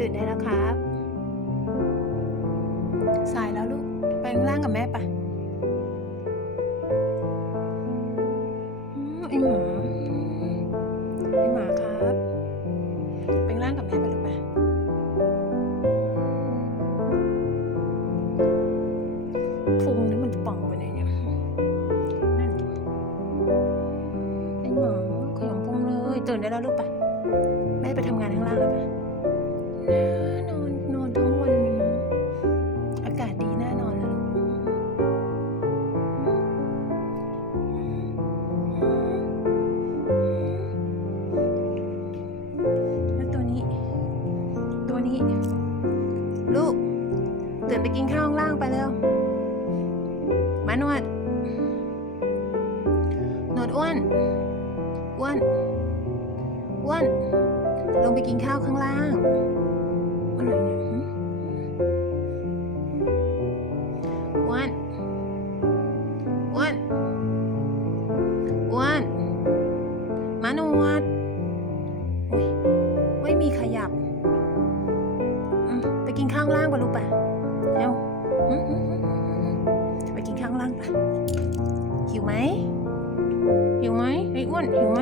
ตื่นได้แล้วครับ สายแล้วลูก ไปข้างล่างกับแม่ปะอืมไอหมาไอหมาครับไปข้างล่างกับแม่ไปลูกไปพุงนี่มันป่องไปไหนเนี่ยนั่นไอหมาขยำพุงเลย ตื่นได้แล้วลูกปแตื่นไปกินข้าวข้างล่างไปเร็ว มานวด หนวดอ้วน อ้วน อ้วน ลงไปกินข้าวข้างล่างอะไรเนี่ยอ้วน อ้วน อ้วน มานวดไม่มีขยับ ไปกินข้างล่างปะลูกปะ เร็วไปกินข้างล่างปะหิวไหมหิวไหมไอ้อ้วนหิวไหม